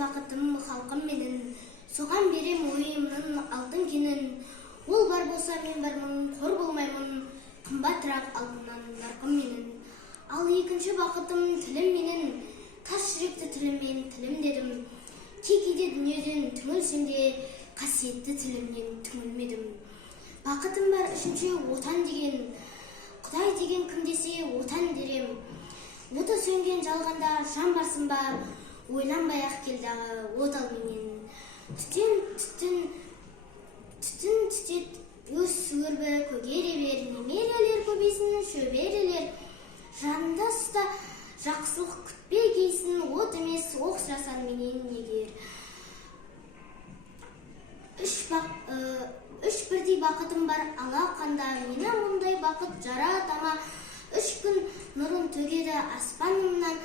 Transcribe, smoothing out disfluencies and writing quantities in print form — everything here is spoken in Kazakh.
бақытым халқым менің, соған берем ойымның алтын кенін. Ол бар болса мен бармын, қор болмаймын, қымбатырақ алтыннан нарқым менің. Ал екінші бақытым тілім менің, тас жүректі тіліммен тілім дедім. Кейде дүниеден түңілсем де, қасиетті тілімнен түңілмедім. Бақытым бар үшінші отан деген, Құдай деген кім десе отан дерем. Оты сөнген жалғанда жан барсын ба, ойланбай-ақ келдағы от ал менен. Түтін түтет өз суырбы көгере бер, немерелер көбейсін шөберелер. Жанында ұста жақсылық күтпе кейсін, от емес оқ сұрасан менен егер. Үш бірдей бақытым бар алақанда, мені мұндай бақыт жаратама. 3 күн нұрын төгеді аспанымнан,